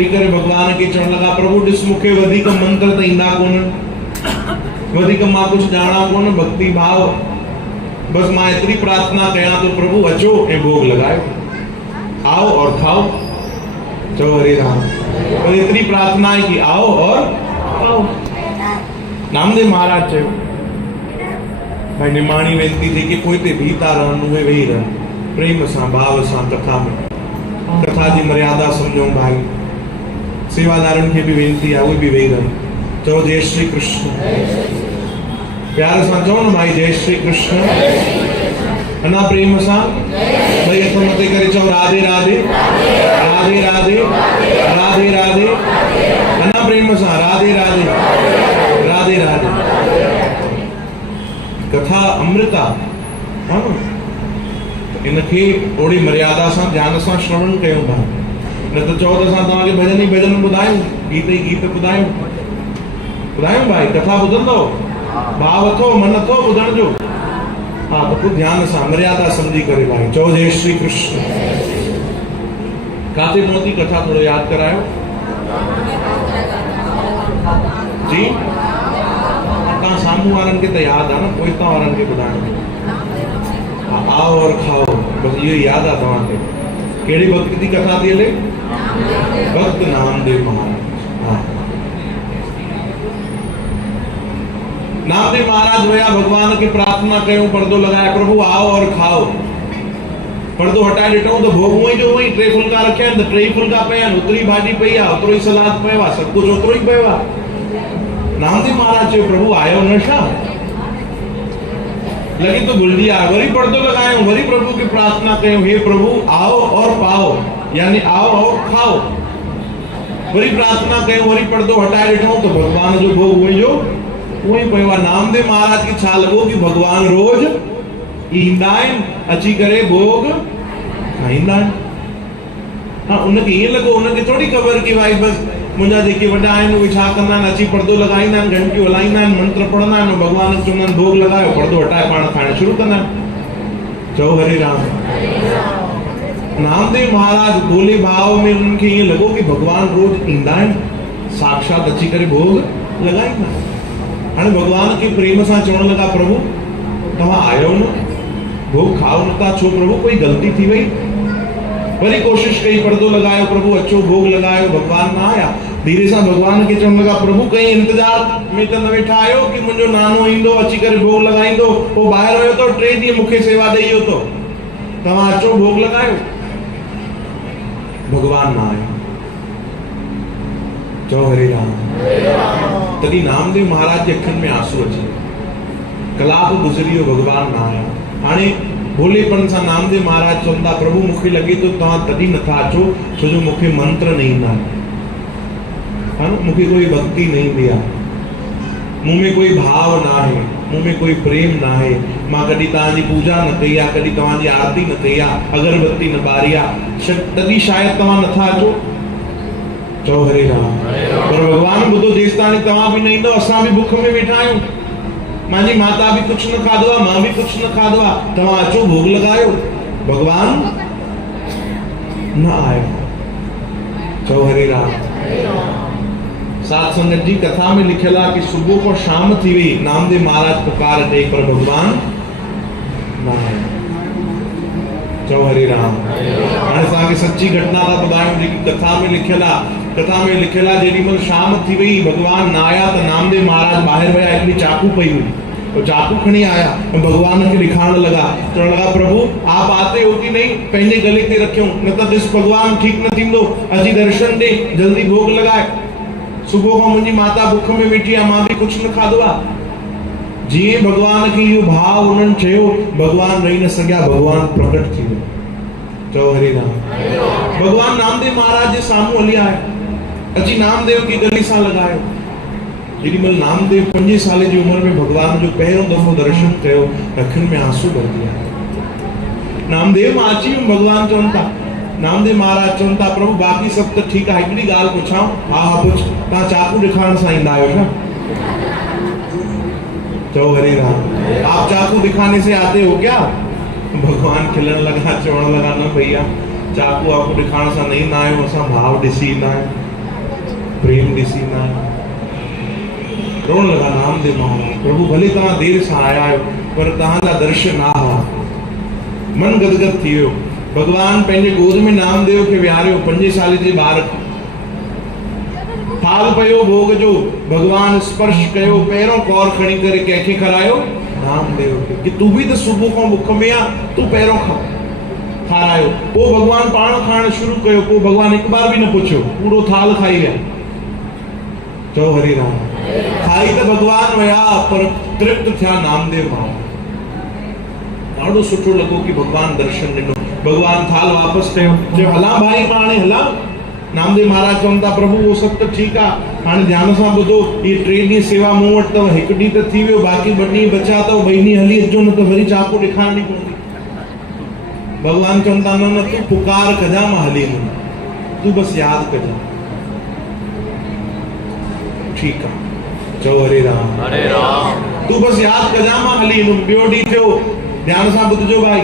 थी करे भगवान के चवण लगा प्रभु ॾिस मूंखे वधीक मंत्र त ईंदा कोन, वधीक मां कुछ जाना कोन भक्ति भाव, बस मां इतनी प्रार्थना कया तो प्रभु अचो ए भोग लगायो, आओ और खाओ। चलो हरे राम। तो इतनी प्रार्थना है कि आओ और खाओ। नामदेव महाराज चयो भाई निमाणी वेनती थी कि कोई ते भीता रहन उहे वेही रहन प्रेम सां भाव सां कथा में, कथा जी मर्यादा समझो भाई। सेवादारन के भी वेनती है उहे भी वेही रहन। चलो जय श्री कृष्ण, प्यार सां चओ न भाई जय श्री कृष्ण। अना प्रेम सां भाई हथ मथे करे चओ राधे राधे राधे राधे राधे राधे। अना प्रेम सां राधे राधे राधे राधे। कथा अमृता हाँ इनके थोड़ी मर्यादा सां ध्यान सां श्रवण कयो था, न तो चओ त असां तव्हांखे भजन ही भजन ॿुधायूं, गीत ही गीत ॿुधायूं भाई। कथा ॿुधंदो, भाव अथो मन अथो ॿुधण जो, हाँ तो कुछ ध्यान सां मर्यादा समझी करे भाई चओ जय श्री कृष्ण। काथे पहुती कथा थोड़ो याद करायो जी। तव्हां साम्हूं वारनि खे त यादि आहे न, पोइ तव्हां वारनि खे ॿुधाइणो। आओ और खाओ, बस इहो यादि आहे तव्हांखे। कहिड़ी भक्ति जी कथा थी हले? भक्त नामदेव महाराज। हाँ नामदेव महाराज हुया, भगवान की प्रार्थना कयूं, पर्दो लगाया प्रभु आओ और खाओ। पर्दो हटाए ॾिठऊं त भोग उहो ई जो उहो ई, टे फुल्का रखिया आहिनि त टे ई फुल्का पिया आहिनि, ओतिरी भाॼी पई आहे, ओतिरो ई सलाद पियो आहे, सभु कुझु ओतिरो ई पियो आहे। नामदेव महाराज चयो प्रभु आयो न छा? लगी तो भुल गया, वरी पर्दो लगायो, वरी प्रभु की प्रार्थना कयो हे प्रभु आओ और पाओ, यानी आओ और खाओ। वरी प्रार्थना कयो, वरी पर्दो हटाए ॾिठऊं त भगवान जो भोग उहो जो उहो ई पियो आहे। नामदेव महाराज खे छा लॻो कि भगवान रोज ईंदा आहिनि, अची करे भोग खाईंदा आहिनि। हाँ उनखे ईअं लॻो, उनखे थोड़ी ख़बर कि भाई बस मुंहिंजा जेके वॾा आहिनि उहे छा कंदा आहिनि, अची पर्दो लगाईंदा आहिनि, घंटियूं हलाईंदा आहिनि, मंत्र पढ़ंदा आहिनि, भगवान खे चवंदा आहिनि भोग लगायो, पर्दो हटाए पाण खाइण शुरू कंदा आहिनि। चओ हरे राम। नामदेव महाराज भोले भाव में उनखे ईअं लॻो कि भगवान रोज ईंदा आहिनि, साक्षात अची करे भोग लगाईंदा आहिनि। हाणे भगवान के प्रेम सां चवण लॻा प्रभु तव्हां आयो न, भोग खाओ नथा छो प्रभु, कोई गलती थी वई? वरी कोशिश कई, पर्दो लगायो, प्रभु अचो भोग लगायो, भगवान ना आया। धीरे सां भगवान के चवण लॻा प्रभु कहीं इंतजार में त न वेठा आहियो कि मुंहिंजो नानो ईंदो अची करे भोग लगाईंदो, पोइ ॿाहिरि वियो तो 3 ॾींहं मूंखे सेवा ॾेई वियो तो, तव्हां अचो भोग लगायो। भगवान ना आया। चओ हरे राम। तॾहिं नामदेव महाराज जे अखियुनि में आंसू अची विया। कलाक गुज़री वियो, भगवान ना आया। हाणे भोलेपन सां नामदेव महाराज चवंदा प्रभु मूंखे लॻे तो तव्हां तॾहिं नथा अचो छो जो मूंखे मंत्र न ईंदा आहिनि, हा न, मूंखे कोई भक्ति न ईंदी आहे, मूं में कोई भाव न आहे, मूं में कोई प्रेम न आहे, मां कॾहिं तव्हांजी पूजा न कई आहे, कॾहिं तव्हांजी आरती न कई आहे, अगरबत्ती न ॿारी आहे, तॾहिं शायदि तव्हां नथा अचो। चओ हरे राम। पर भगवान ॿुधो जेसिताईं तव्हां बि न ईंदव असां बि बुख में वेठा आहियूं, मांजी माता भी कुछ न खाधो आहे, मां भी कुछ न खाधो आहे, तव्हां अचो भोग लगायो। भगवान न आयो। चओ हरे राम। सात संगत जी कथा में लिखियल आहे कि सुबह को शाम थी वई, नामदेव महाराज पुकार ॾेई पर भगवान न आया। चओ हरे राम। हाणे असांखे सच्ची घटना था ॿुधायूं जेकी कथा में लिखियल आहे। कथा में लिखियल आहे जेॾीमहिल शाम थी वई भगवान न आया त नामदेव महाराज ॿाहिरि विया, हिकिड़ी चाकू पई हुई, तो चाकू खणी आया, भगवान के दिखाने लगा, चवण लगा प्रभु आप आते हो कि नहीं, पंहिंजे गले ते रखियो, न त ॾिस भगवान ठीक न थींदो, अची दर्शन दे, जल्दी भोग लगाए। सुबह खां मुंहिंजी माता बुख में वेठी आहे, मां भी कुछ न खाधो आहे। जीअं भगवान खे इहो भाव उन्हनि चयो, भगवान रही न सघिया, भगवान प्रकट थी वियो। चओ हरे राम। भगवान नामदेव महाराज जे साम्हूं हली आया, अची नामदेव की गली सां लॻायो। जेॾीमहिल नामदेव 5 साल जी उम्र में भगवान जो पहिरियों दफ़ो दर्शन कयो, अखियुनि में आंसू भरिजी आया। नामदेव मां अची वियुमि, भगवान चवनि था। नामदेव महाराज चवनि था प्रभु बाक़ी सभु त ठीकु आहे, हिकिड़ी ॻाल्हि पुछां? हा हा पुछ। तव्हां चाकू ॾेखारण सां ईंदा आहियो छा? चओ हरे राम। आप चाकू दिखाने से आते हो क्या? भगवान खिलण लगा, चवण लगा न भैया चाकू आपको दिखाने सां न ईंदा आहियूं, असां भाव ॾिसी ईंदा आहियूं। प्रेम ॾिसी ना रोण लगा नामदेव महाराज प्रभु भले तव्हां देर सां आया आहियो पर तव्हांजा दर्शन ना हुआ मन गदगद थी वियो भगवान पंहिंजे गोद में नामदेव खे विहारियो 5 साल जे ॿार थाल पयो भोग जो भगवान स्पर्श कयो पहिरों कौर खणी करे कंहिंखे करायो नामदेव खे कि तू भी तो सुबुह खां बुख में आ तू पहिरों खा खारायो पोइ भगवान पाण खाइण शुरू कयो पोइ भगवान हिकु बार भी न पुछियो पूरो थाल खाई विया चओ हरि राम खाई तो भगवान वया पर तृप्त थिया नामदेव महाराज ॾाढो सुठो लॻो कि भगवान दर्शन ॾिनो भगवान थाल वापस कयो चयो हला भाई मां हाणे हला नामदेव महाराज चवनि था प्रभु वो सब तो ठीक आ हाणे ध्यान सां ॿुधो ये 3 ॾींहं सेवा मूं वटि अथव 1 ॾींहुं त थी वियो बाक़ी 2 ॾींहं बचा अथव 2 ॾींहं हली अचो न त वरी चाको ॾेखारणी पवंदी भगवान चवनि था न तूं पुकार कजां मां हली ईंदुमि तूं बस यादि कजां ठीक आहे चओ हरे राम तूं बस यादि कजां मां हली ईंदुमि ॿियो ॾींहुं थियो ध्यान सां ॿुधजो भाई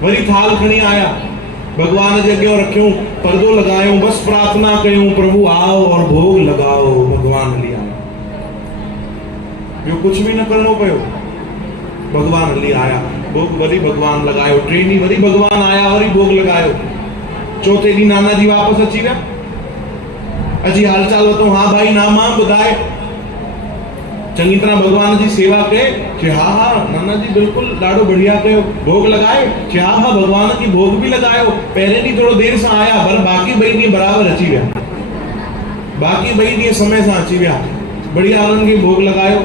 वरी थाल खणी आया भगवान जे अॻियां रखियूं पर्दो लगायूं बस प्रार्थना कयूं प्रभु आओ और भोग लगाओ भगवान हली आया ॿियो कुछ भी न करणो पियो भगवान हली आया भोग वरी भगवान लगायो 3 ॾींहं वरी भगवान आया वरी भोग लगायो 4थे ॾींहुं नाना जी वापस अची विया अजी हालचाल वतो हाँ भाई ना मां ॿुधाए चंगी तरह भगवान जी सेवा कए कि हाँ हाँ नाना जी बिल्कुल ॾाढो बढ़िया कयो भोग लगाए कि हाँ हाँ भगवान की भोग भी लगायो पहले ॾींहुं थोड़ो देर सां आया पर बाक़ी 2 ॾींहं बराबर अची विया बाक़ी 2 ॾींहं समय सां अची विया बढ़िया उन्हनि खे भोग लगायो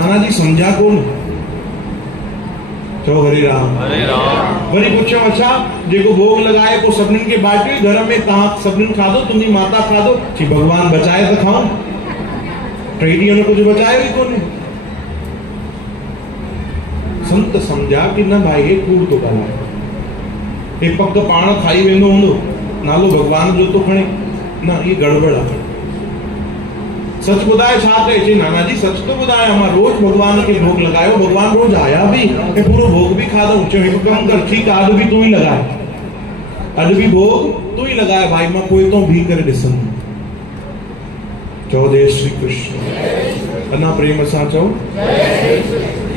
नाना जी समझा कोन चओ हरे राम वरी पुछो अच्छा जेको भोग लगाए को सभिनीनि खे बांटियो घर में तव्हां सभिनीनि खाधो तुंहिंजी माता खाधो कि भगवान बचाए त खाऊं 3 ॾींहं कुछ बचायो ही कोन्हे संत समझा कि न भाई ये कूड़ तो ॻाल्हाए हे पक पाण खाई वेंदो हूंदो नालो भगवान जो तो खणे न ये गड़बड़ आहे सच ॿुधाए छा कए चई नाना जी सच तो ॿुधाया मां रोज भगवान के भोग लगायो भगवान रोज आया भी ऐं पूरो भोग भी खाधो चयो हिकु कमु कर ठीक आहे अॼु भी तू ही लगाए अॼु भी भोग तू ही लगाए भाई मां पोइ तो भी करे ॾिसंदुमि चओ जय श्री कृष्ण अन्ना प्रेम सां चओ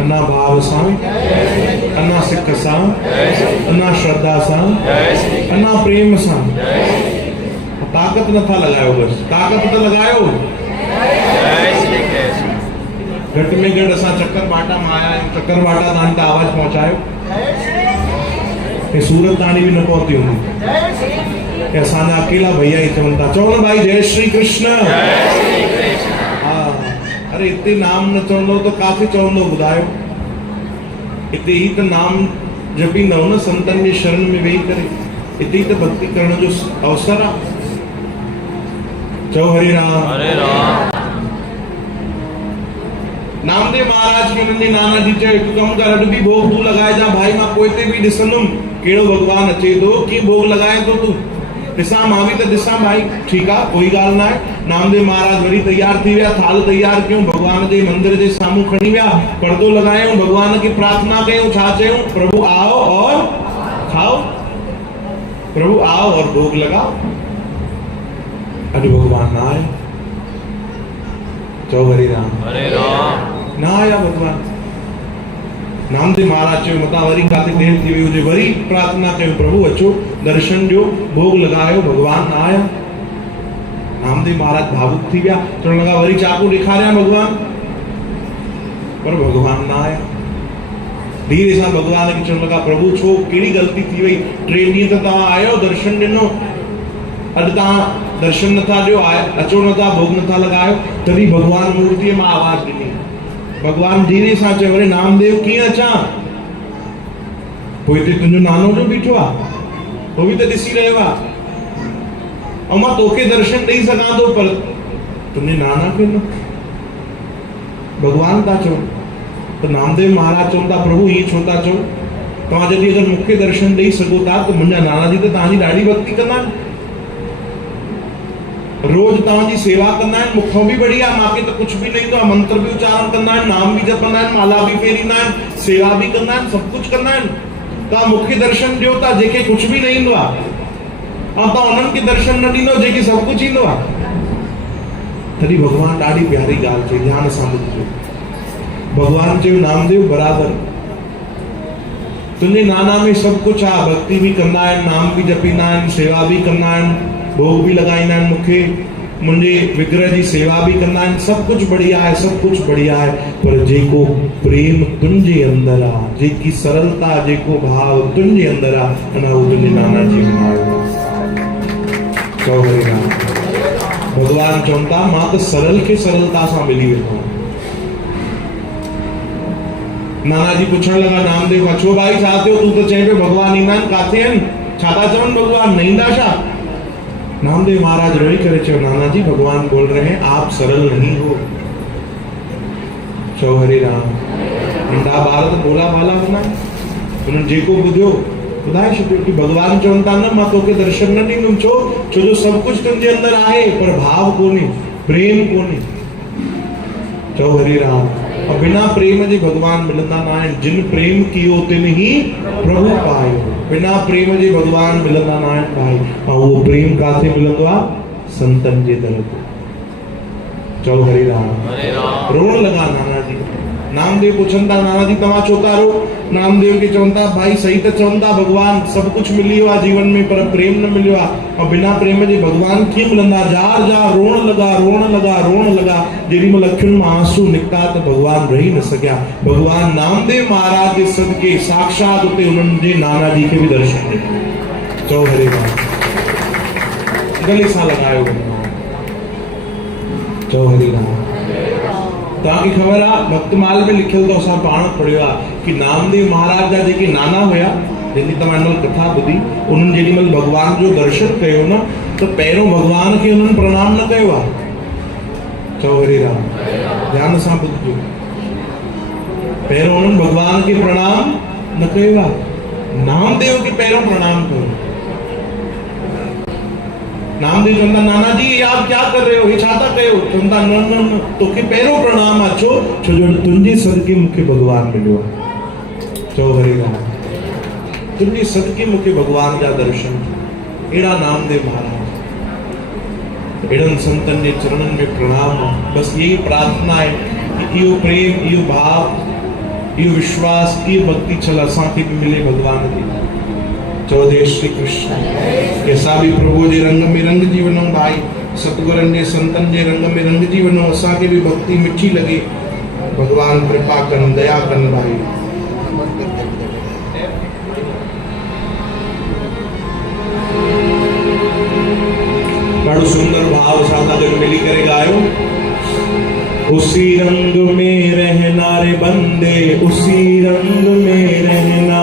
अन्ना भाव सां अन्ना सिक सां अन्ना श्रद्धा सां अन्ना प्रेम सां ताकत नथा लगायो बस ताकत तो लगायो घट में घट असां चक्कर बाटा में आया आहियूं चक्कर बाटा ताणी त आवाज पहुंचायो हे सूरत ताणी भी न पहुती हूंदी कि असांजा अकेला भैया ही चवनि था चओ न भाई जय श्री कृष्ण हाँ अरे इते नाम न चवंदो तो काथे चवंदो ॿुधायो इते ही तो नाम जपींदव न संतनि जे शरण में वेही करे इते ही तो भक्ति करण जो अवसर आहे चओ हरे राम नामदेव महाराज के उन्होंने नाना जी चयो हिकु कमु कर अॼु भी भोग तू लगाए जा भाई मां पोइ ते भी ॾिसंदुमि कहिड़ो भगवान अचे थो कीअं भोग लगाए तो तू ॾिसां मां भी त ॾिसां भाई ठीक आहे कोई ॻाल्हि न आहे नामदेव महाराज वरी तैयार थी विया थाल तैयार कयूं भगवान जे मंदिर जे साम्हूं खणी विया पर्दो लगायूं भगवान खे प्रार्थना कयूं छा चयूं प्रभु आओ और खाओ प्रभु आओ और भोग लगाओ अॼु भगवान न आया चओ हरे राम ना आया भगवान नामदेव महाराज चयो मता वरी काथे देर थी वई हुजे वरी प्रार्थना कयो प्रभु अचो दर्शन ॾियो भोग लगायो भगवान न आया नामदेव महाराज भावुक थी विया चवण लगा वरी चाकू ॾेखारियां भगवान पर भगवान न आया धीरे सां भगवान खे चवण लगा प्रभु छो कहिड़ी ग़लती थी वई 3 ॾींहं त तव्हां आयो दर्शन ॾिनो अॼु तव्हां दर्शन नथा ॾियो अचो नथा भोग नथा लगायो तॾहिं भगवान मूर्तिअ मां आवाज ॾिनी भगवान धीरे सां चयो अरे नामदेव कीअं अचां पोइ हिते तुंहिंजो नानो जो बीठो आहे उहो बि त ॾिसी रहियो आहे ऐं मां तोखे दर्शन ॾेई सघां थो पर तुंहिंजे नाना खे न भगवान था चओ त नामदेव महाराज चवनि था प्रभु हीअं छो था चओ तव्हां जॾहिं अगरि मूंखे दर्शन ॾेई सघो था त मुंहिंजा नाना जी त तव्हांजी ॾाढी भक्ति कंदा आहिनि रोज तव्हांजी सेवा कंदा आहिनि मूंखां बि बढ़िया मूंखे त कुझु बि न ईंदो आहे मंत्र बि उच्चारण कंदा आहिनि नाम बि जपंदा आहिनि माला बि फेरींदा आहिनि सेवा बि कंदा आहिनि सभु कुझु कंदा आहिनि तव्हां मूंखे दर्शन ॾियो था जेके कुझु बि न ईंदो आहे ऐं तव्हां उन्हनि खे दर्शन न ॾींदो जेके सभु कुझु ईंदो आहे तॾहिं भगवान ॾाढी प्यारी ॻाल्हि चई, ध्यान सां ॿुधिजो। भगवान चयो नामदेव बराबरि तुंहिंजे नाना में सभु कुझु आहे, भक्ति बि कंदा आहिनि, नाम बि जपींदा आहिनि, सेवा बि कंदा आहिनि, भोग बि लॻाईंदा आहिनि मूंखे, मुंहिंजे विग्रह जी सेवा बि कंदा आहिनि, सभु कुझु बढ़िया आहे, सभु कुझु बढ़िया आहे, पर जेको प्रेम तुंहिंजे अंदरि आहे, जेकी सरलता, जेको भाव तुंहिंजे अंदरि आहे, अञा उहो तुंहिंजे नाना जी में आयो आहे। चओ हरे राम। भगवान चवनि था मां त सरल खे सरलता सां मिली वेंदो आहियां। नाना जी पुछण लॻा नामदेव छो भाई छा थियो, तूं त चए पियो भगवान ईंदा आहिनि, काथे आहिनि, छा था चवनि भगवान न ईंदा छा? नामदेव महाराज रोई करे चयो नाना जी भगवान बोल रहे हैं आप सरल नहीं हो। चओ हरे राम। नंढा ॿार त बोला बाला हूंदा आहिनि, उन्हनि जेको ॿुधियो ॿुधाए छॾियो कि भगवान चवनि था न मां तोखे दर्शन न ॾींदुमि, छो जो सभु कुझु तुंहिंजे अंदरि आहे पर भाव कोन्हे, प्रेम कोन्हे। चओ हरे राम। और बिना प्रेम जे भगवान मिलंदा न आहिनि, जिन प्रेम कियो तिन ही प्रभु पायो। बिना प्रेम जे भगवान मिलंदा न आहिनि भाई, और वो प्रेम काथे मिलंदो आहे? संतन जे दर ते। चओ हरे राम। रोण लॻा नाना जी। नामदेव पुछनि था नाना जी तव्हां छो था रो? नामदेव खे चवनि था भाई सही त चवनि था भगवान सभु कुझु मिली वियो आहे जीवन में पर प्रेम न मिलियो आहे, और बिना प्रेम जे भगवान कीअं मिलंदा? जार जार रोण लॻा। जेॾी महिल अखियुनि मां आंसू निकिता त भगवान रही न सघिया। भगवान नामदेव महाराज जे सदके साक्षात उते उन्हनि जे नाना जी खे बि दर्शन ॾिनो। चओ हरे राम। गले सां लॻायो। चओ हरे राम। तव्हांखे ख़बर आहे भक्तमाल में लिखियल तो असां पाण पढ़ियो आहे कि नामदेव महाराज जा जेके नाना हुया, जंहिंजी तव्हां हिन महिल कथा ॿुधी, उन्हनि जेॾी महिल भगवान जो दर्शन कयो न त पहिरियों भगवान खे उन्हनि प्रणाम न कयो आहे। चओ हरे राम। ध्यान सां ॿुधिजो। पहिरियों उन्हनि भगवान खे प्रणाम न कयो आहे, नामदेव खे पहिरियों प्रणाम कयो। नामदेव चवंदा नाना जी ये आप क्या कर रहे हो, ये छा था कयो? चवंदा न न न तोखे पहिरियों प्रणाम आहे, छो जो तुंहिंजे सदके मूंखे भगवान मिलियो आहे। चओ हरे राम। तुंहिंजे सदके मूंखे भगवान जा दर्शन। अहिड़ा नामदेव महाराज, अहिड़नि संतनि जे चरणनि में प्रणाम। बसि यही प्रार्थना आहे कि इहो प्रेम, इहो भाव, इहो विश्वास, इहो भक्ति छल असांखे बि मिले भगवान खे। चओ जय श्री कृष्ण। असां बि प्रभु जे रंग में रंगजी वञूं भाई, सतगुरनि जे संतनि जे रंग में रंगजी वञूं, असांखे बि भक्ति मिठी लॻे। भगवान कृपा कनि, दया कनि भाई। ॾाढो सुंदर भाव सां गॾु मिली करे ॻायो। उसी रंग में रहना रे बंदे, उसी रंग में रहना,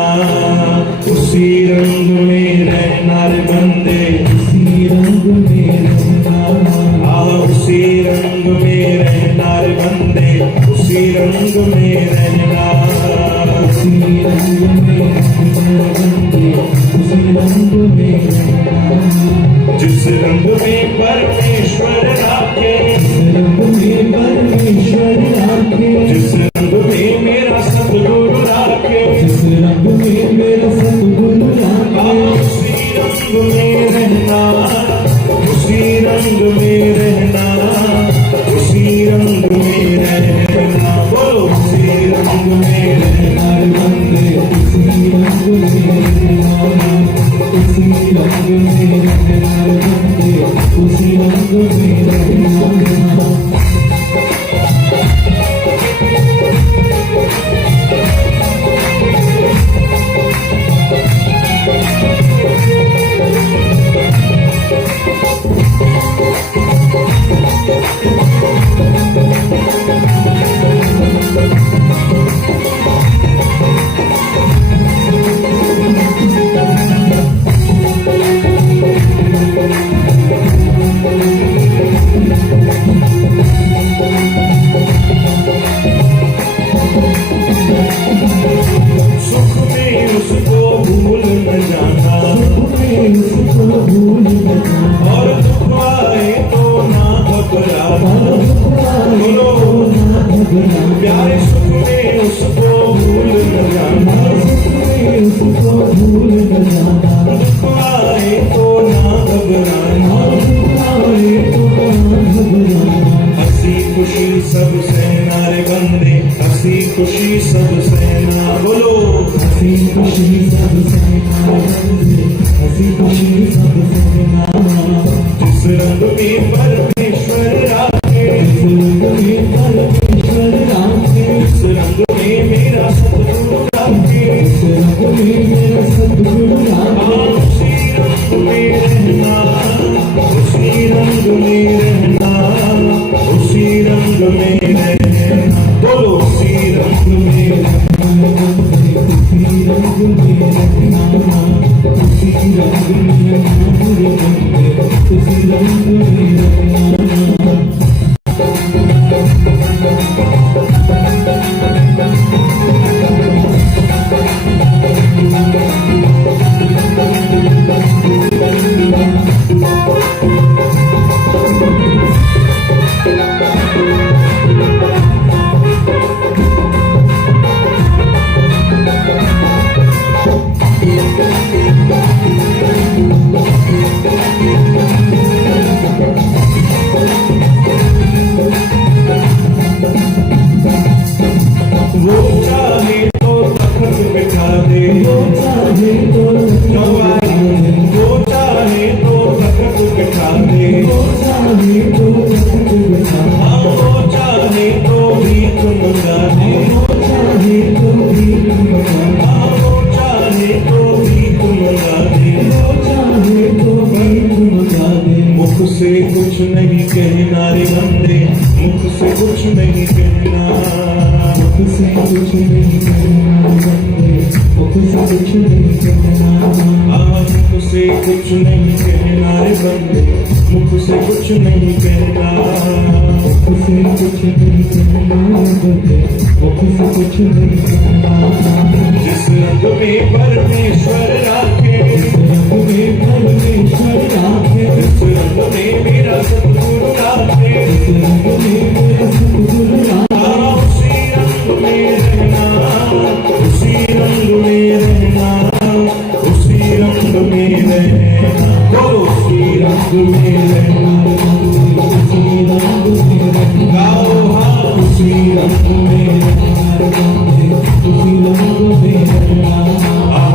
उसी रंग में रहना रे बंदे, उसी रंग में रहना, उसी रंग में रहना रे बंदे, उसी रंग में रहना, उसी रंग में रहना बंदे, उसी रंग में रहना। जिस रंग में परमेश्वर राखे, जिस रंग में परमेश्वर राखे, जिस रंग में मेरा सतगुरु राखे, जिस रंग में मेरा सतगुरु राखे, उसी रंग में रहना, उसी रंग में रहना, उसी रंग में रहना। बोलो उसी रंग में रहना बंदे, उसी रंग में रहना, उसी रंग में रहना बंदे, उसी रंग में रहना। और दुख आए तो ना घबराना, खुशी सब सेना बोलो, हसी खुशी सब सेना, हसी खुशी सब सेना। जिस रंग में परमेश्वर राखे, जिस रंग में परमेश्वर राखे, जिस रंग में मेरा सतगुरु राखे, जिस रंग में मेरा सतगुरु राखे, उसी रंग में रहना, उसी रंग में रहना, उसी रंग में रहना बोलो, उसी रंग में रहना, उसी रंग में रहना, उसी रंग में रहना, उसी रंग में रहना। वो चाहे तो तखत बिठा दे, वो चाहे तो वो चाहे तो तखत बिठा दे, वो चाहे तो बिठा, वो चाहे तो भीख मंगा दे, वो चाहे तो भीख मंगा, वो चाहे तो भीख मंगा दे, वो चाहे तो भीख मंगा दे। मुख से कुछ नहीं कहना रे बंदे, मुख से कुछ नहीं कहना, मुख से कुछ नहीं कहना बंदे, मुख से कुछ नहीं कहना, मुख से कुछ नहीं कहना रे बंदे, मुख से कुछ नहीं कहना, मुख से कुछ नहीं कहना बंदे, मुख से कुछ नहीं कहना। जिस रंग में परमेश्वर राखे, जिस रंग में परमेश्वर राखे, जिस रंग में मेरा सतगुरु राखे, जिस रंग में मेरा सतगुरु राखे, उसी रंग में रहना, उसी रंग में रहना, उसी रंग में रहना बोलो, उसी रंग में रहना, उसी रंग में रहना, गाओ हाँ, उसी रंग में रहना, उसी रंग में रहना।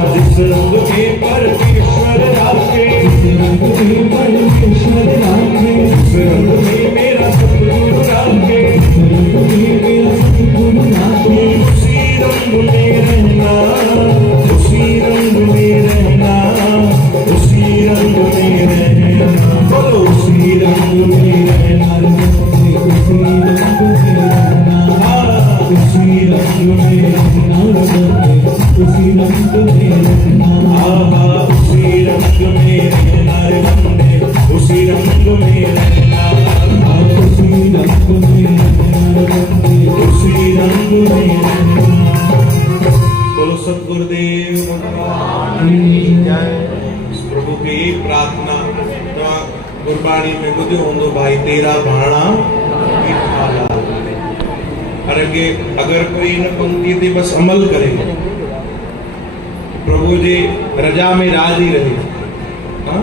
जिस रंग में परमेश्वर राखे, जिस रंग में परमेश्वर राखे, जिस रंग में मेरा सतगुरु राखे, जिस रंग में मेरा सतगुरु राखे, उसी रंग में रहना, उसी रंग में रहना, उसी रंग में रहना बोलो, उसी रंग में रहना, उसी रंग में रहना, उसी रंग में रहना, उसी रंग में रहना, उसी रंग में रहना रे बंदे, उसी रंग में रहना, उसी रंग में रहना बंदे, उसी रंग में रहना। बोलो सतगुरुदेव भगवान की जय। इस प्रभु की एक प्रार्थना तो गुरबाणी में ॿुधियो हूंदो भाई, तेरा भाणा मीठा लाल। और अगे अगर कोई इन पंक्ति ते बस अमल करे, प्रभु जी रजा में राजी रहे, हाँ